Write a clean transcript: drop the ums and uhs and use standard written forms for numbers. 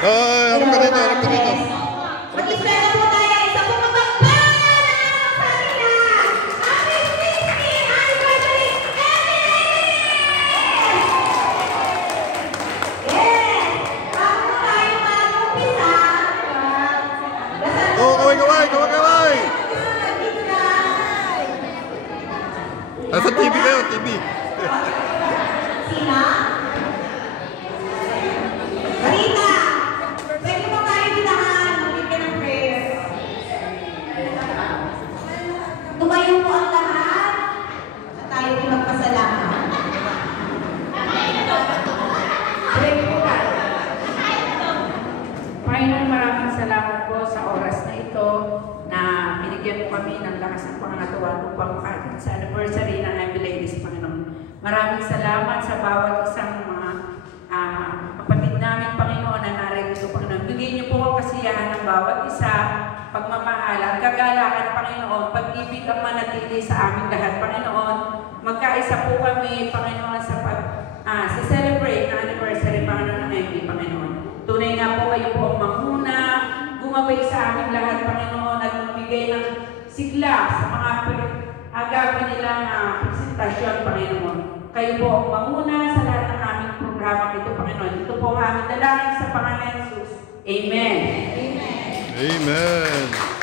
Harap ka dito, harap ka dito. Mag-isaya po tayo. Isa po magpapala ng pamilya. Happy 16th anniversary, yes! Bago po tayo mag-umpisa, Kaway! Sa TV kayo, TV. Sina? Marita! Pwede mo tayo binahan. Magbigyan ng prayer. Tumayo po ang lahat. At tayo po magpasalamat. Pray po tayo. Panginoon, maraming salamat po sa oras na ito na binigyan mo kami ng lakas ng pangangatuwa upang makakit sa anniversary ng Heavy Ladies, Panginoon. Maraming salamat sa bawat isang mga kapatid namin, Panginoon, na narito, Panginoon. Bigyan niyo po ang kasiyahan ng bawat isa, pagmamahal at kagalakan, Panginoon, pag-ibig ang manatili sa aming lahat, Panginoon. Magkaisa po kami, Panginoon, sa celebrate ng anniversary, Panginoon, ng MB, Panginoon. Tunay nga po kayo po ang manguna, gumabay sa aming lahat, Panginoon, at magbigay ng sigla sa mga agawin nilang presentasyon, Panginoon. Kayo po ang manguna sa lahat ng aming programa ito, Panginoon. Ito po ang aming dalangin sa Panginoon Jesus. Amen. Amen.